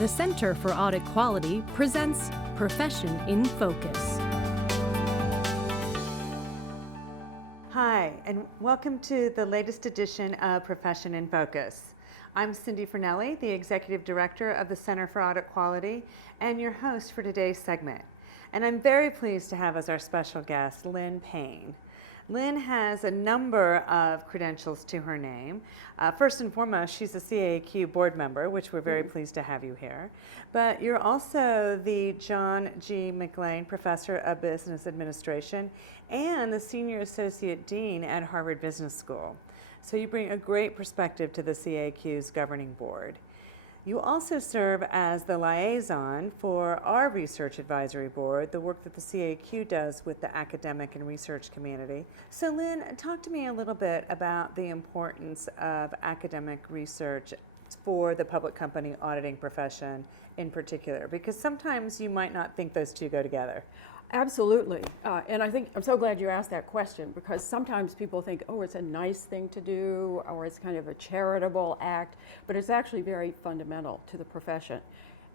the Center for Audit Quality presents Profession in Focus. Hi, and welcome to the latest edition of Profession in Focus. I'm Cindy Fernelli, the Executive Director of the Center for Audit Quality, and your host for today's segment. And I'm very pleased to have as our special guest, Lynn Paine. Lynn has a number of credentials to her name. First and foremost, she's a CAQ board member, which we're very pleased to have you here. But you're also the John G. McLean Professor of Business Administration and the Senior Associate Dean at Harvard Business School. So you bring a great perspective to the CAQ's governing board. You also serve as the liaison for our research advisory board, the work that the CAQ does with the academic and research community. So Lynn, talk to me a little bit about the importance of academic research for the public company auditing profession in particular, because sometimes you might not think those two go together. Absolutely, and I think I'm so glad you asked that question, because sometimes people think, oh, it's a nice thing to do, or it's kind of a charitable act, but it's actually very fundamental to the profession.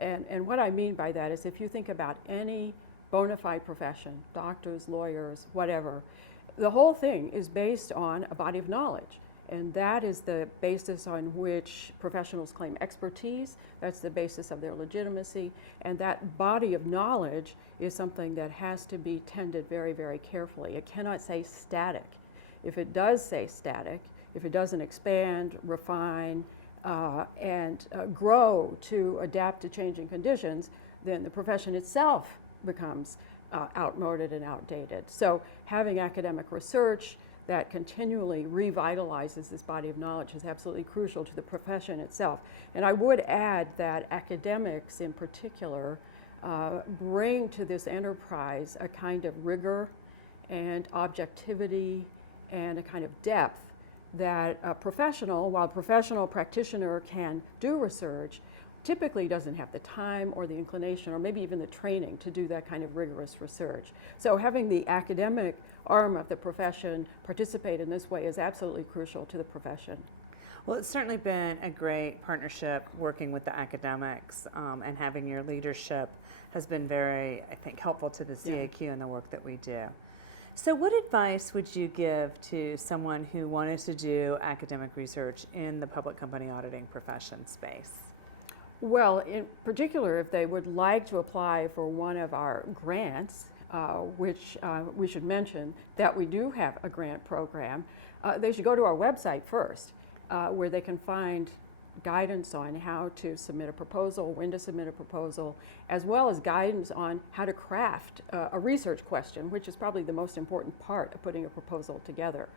And what I mean by that is, if you think about any bona fide profession, doctors, lawyers, whatever, the whole thing is based on a body of knowledge. And that is the basis on which professionals claim expertise. That's the basis of their legitimacy. And that body of knowledge is something that has to be tended very, very carefully. It cannot say static. If it does say static, if it doesn't expand, refine, and grow to adapt to changing conditions, then the profession itself becomes outmoded and outdated. So having academic research that continually revitalizes this body of knowledge is absolutely crucial to the profession itself. And I would add that academics in particular bring to this enterprise a kind of rigor and objectivity and a kind of depth that a professional, while a professional practitioner can do research, typically doesn't have the time or the inclination or maybe even the training to do that kind of rigorous research. So having the academic arm of the profession participate in this way is absolutely crucial to the profession. Well, it's certainly been a great partnership working with the academics, and having your leadership has been very, I think, helpful to the CAQ and the work that we do. So what advice would you give to someone who wanted to do academic research in the public company auditing profession space? Well, in particular, if they would like to apply for one of our grants, which we should mention that we do have a grant program, they should go to our website first, where they can find guidance on how to submit a proposal, when to submit a proposal, as well as guidance on how to craft a research question, which is probably the most important part of putting a proposal together.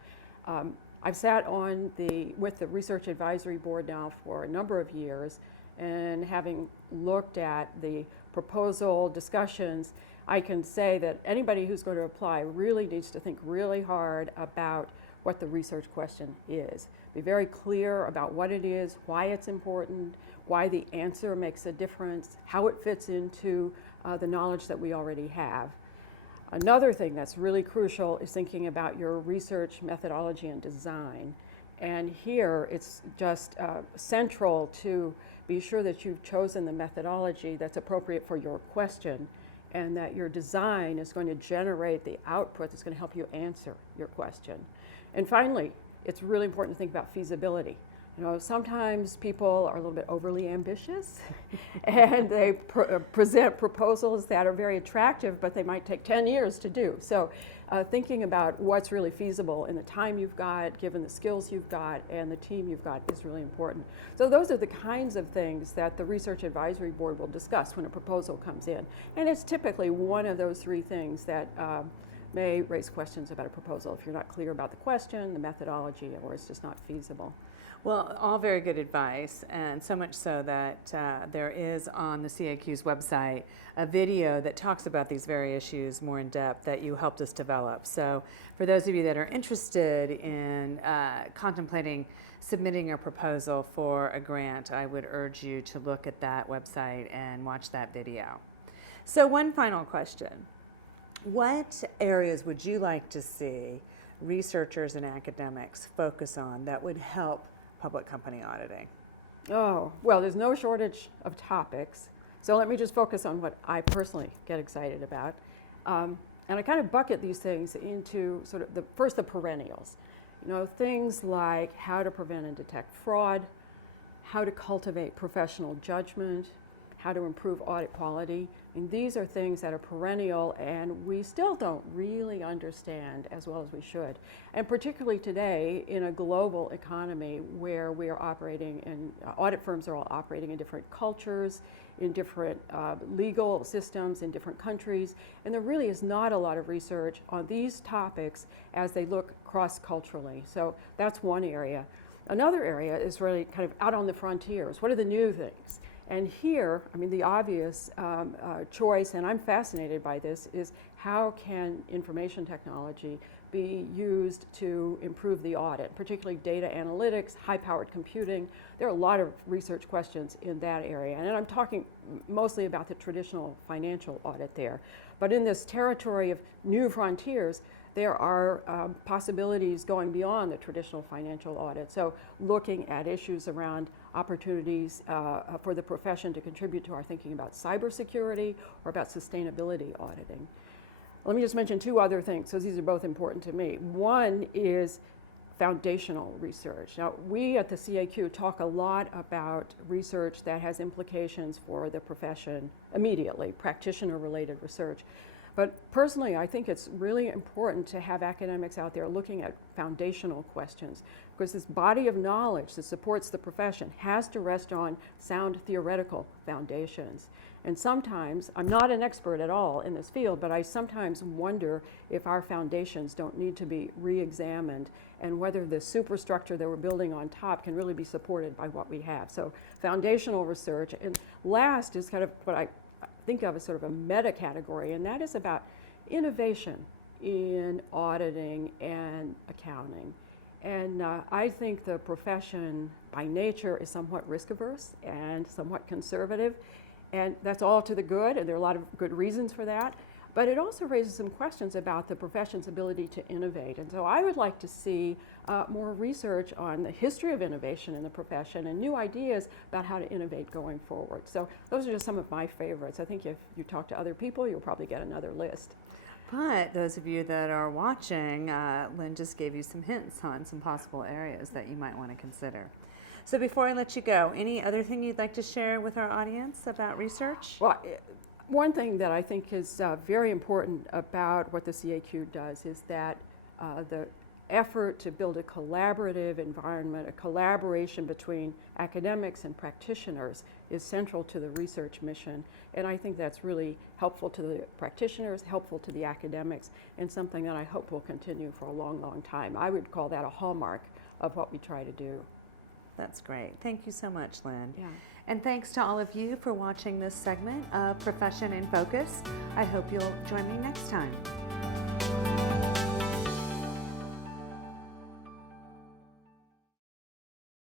I've sat with the Research Advisory Board now for a number of years, and having looked at the proposal discussions, I can say that anybody who's going to apply really needs to think really hard about what the research question is. Be very clear about what it is, why it's important, why the answer makes a difference, how it fits into the knowledge that we already have. Another thing that's really crucial is thinking about your research methodology and design. And here it's just central to be sure that you've chosen the methodology that's appropriate for your question, and that your design is going to generate the output that's going to help you answer your question. And finally, it's really important to think about feasibility. You know, sometimes people are a little bit overly ambitious and they present proposals that are very attractive, but they might take 10 years to do. So thinking about what's really feasible in the time you've got, given the skills you've got and the team you've got, is really important. So those are the kinds of things that the Research Advisory Board will discuss when a proposal comes in. And it's typically one of those three things that may raise questions about a proposal if you're not clear about the question, the methodology, or it's just not feasible. Well, all very good advice, and so much so that there is on the CAQ's website a video that talks about these very issues more in depth that you helped us develop. So for those of you that are interested in contemplating submitting a proposal for a grant, I would urge you to look at that website and watch that video. So one final question. What areas would you like to see researchers and academics focus on that would help public company auditing? Oh, well, there's no shortage of topics. So let me just focus on what I personally get excited about. And I kind of bucket these things into sort of the perennials. You know, things like how to prevent and detect fraud, how to cultivate professional judgment, how to improve audit quality. And these are things that are perennial and we still don't really understand as well as we should. And particularly today in a global economy where we are operating in, audit firms are all operating in different cultures, in different legal systems in different countries. And there really is not a lot of research on these topics as they look cross-culturally. So that's one area. Another area is really kind of out on the frontiers. What are the new things? And here, I mean, the obvious choice, and I'm fascinated by this, is how can information technology be used to improve the audit, particularly data analytics, high-powered computing. There are a lot of research questions in that area. And I'm talking mostly about the traditional financial audit there. But in this territory of new frontiers, there are possibilities going beyond the traditional financial audit. So looking at issues around opportunities for the profession to contribute to our thinking about cybersecurity or about sustainability auditing. Let me just mention two other things, because these are both important to me. One is foundational research. Now, we at the CAQ talk a lot about research that has implications for the profession immediately, practitioner-related research. But personally, I think it's really important to have academics out there looking at foundational questions, because this body of knowledge that supports the profession has to rest on sound theoretical foundations. And sometimes, I'm not an expert at all in this field, but I sometimes wonder if our foundations don't need to be re-examined and whether the superstructure that we're building on top can really be supported by what we have. So foundational research. And last is kind of what I think of as sort of a meta category, and that is about innovation in auditing and accounting. And I think the profession by nature is somewhat risk averse and somewhat conservative, and that's all to the good, and there are a lot of good reasons for that. But it also raises some questions about the profession's ability to innovate. And so I would like to see more research on the history of innovation in the profession and new ideas about how to innovate going forward. So those are just some of my favorites. I think if you talk to other people, you'll probably get another list. But those of you that are watching, Lynn just gave you some hints on some possible areas that you might want to consider. So before I let you go, any other thing you'd like to share with our audience about research? Well, one thing that I think is very important about what the CAQ does is that the effort to build a collaborative environment, a collaboration between academics and practitioners is central to the research mission. And I think that's really helpful to the practitioners, helpful to the academics, and something that I hope will continue for a long, long time. I would call that a hallmark of what we try to do. That's great. Thank you so much, Lynn. Yeah. And thanks to all of you for watching this segment of Profession in Focus. I hope you'll join me next time.